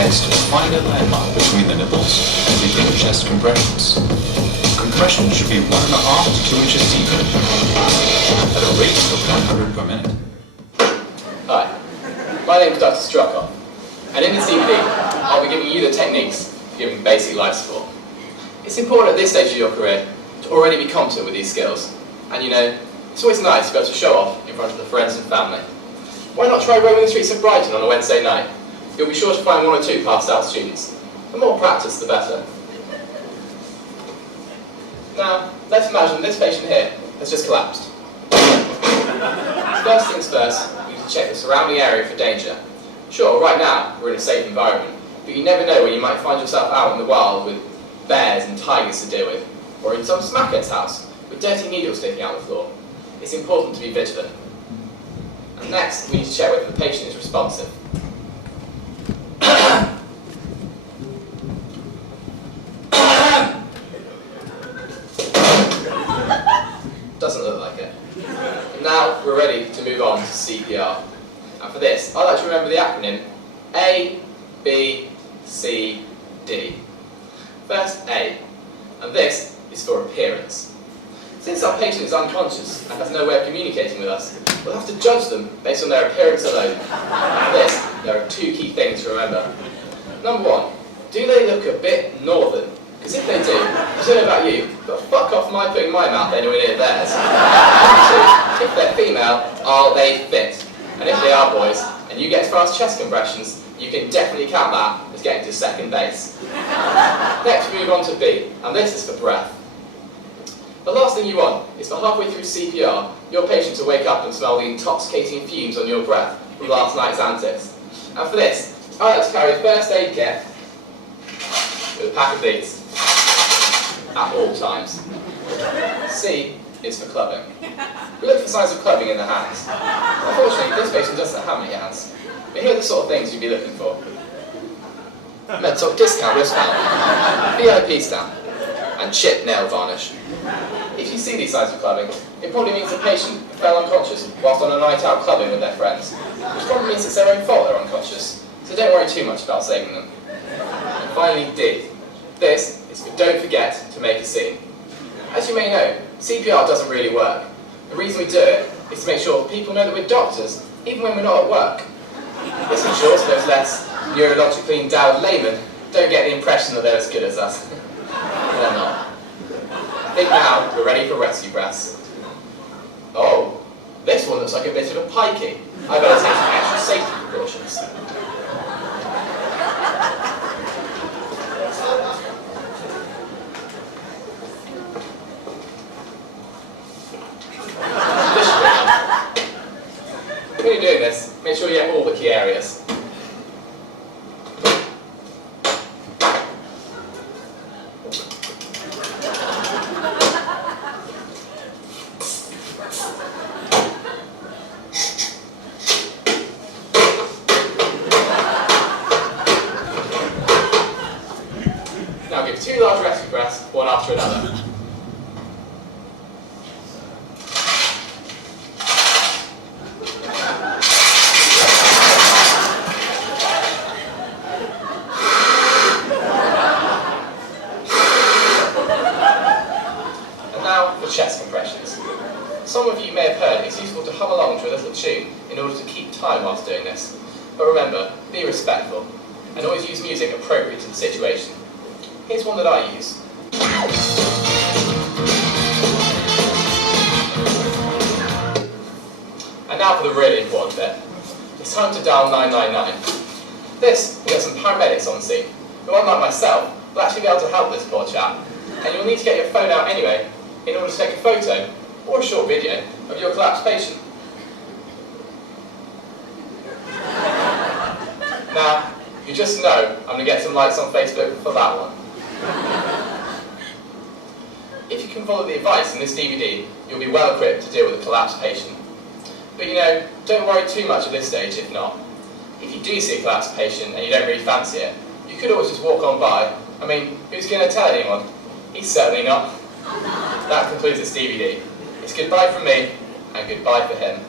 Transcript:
Next, find a landmark between the nipples and begin chest compressions. Compression should be 1.5 to 2 inches deep at a rate of 100 per minute. Hi, my name is Dr. Struckhoff, and in this DVD, I'll be giving you the techniques for giving basic life support. It's important at this stage of your career to already be competent with these skills, and you know, it's always nice to be able to show off in front of the friends and family. Why not try roaming the streets of Brighton on a Wednesday night? You'll be sure to find 1 or 2 passed out students. The more practice, the better. Now, let's imagine this patient here has just collapsed. First things first, you need to check the surrounding area for danger. Sure, right now, we're in a safe environment, but you never know when you might find yourself out in the wild with bears and tigers to deal with, or in some smackhead's house with dirty needles sticking out the floor. It's important to be vigilant. And next, we need to check whether the patient is responsive. Doesn't look like it. And now we're ready to move on to CPR. And for this, I like to remember the acronym A, B, C, D. First, A. And this is for appearance. Since our patient is unconscious and has no way of communicating with us, we'll have to judge them based on their appearance alone. And for this, there are 2 key things to remember. Number 1, do they look a bit northern? Because if they do, I don't know about you, but fuck off my putting my mouth anywhere near theirs. Number 2, if they're female, are they fit? And if they are boys, and you get as far as chest compressions, you can definitely count that as getting to second base. Next, we move on to B, and this is for breath. The last thing you want is for halfway through CPR, your patient to wake up and smell the intoxicating fumes on your breath from last night's antics. And for this, I like to carry a first aid kit with a pack of these at all times. C is for clubbing. We look for signs of clubbing in the hands. Unfortunately, this patient doesn't have any hands, but here are the sort of things you'd be looking for. Medtalk discount wristband, VIP stamp, and chipped nail varnish. If you see these signs of clubbing, it probably means the patient fell unconscious whilst on a night out clubbing with their friends, which probably means it's their own fault they're unconscious, so don't worry too much about saving them. And finally, D. This is for don't forget to make a scene. As you may know, CPR doesn't really work. The reason we do it is to make sure people know that we're doctors, even when we're not at work. This ensures those less neurologically endowed laymen don't get the impression that they're as good as us. They're not. I think now we're ready for rescue breaths. Oh, this one looks like a bit of a pikey. I better take some extra safety precautions. When you're doing this, make sure you get all the key areas. Now give 2 large rescue breaths, one after another. Chest compressions. Some of you may have heard it's useful to hum along to a little tune in order to keep time whilst doing this. But remember, be respectful, and always use music appropriate to the situation. Here's one that I use. And now for the really important bit. It's time to dial 999. This will get some paramedics on scene, who unlike myself, will actually be able to help this poor chap. And you'll need to get your phone out anyway, in order to take a photo, or a short video, of your collapsed patient. Now, you just know I'm going to get some likes on Facebook for that one. If you can follow the advice in this DVD, you'll be well equipped to deal with a collapsed patient. But you know, don't worry too much at this stage if not. If you do see a collapsed patient and you don't really fancy it, you could always just walk on by. I mean, who's going to tell anyone? He's certainly not. That concludes this DVD. It's goodbye from me, and goodbye for him.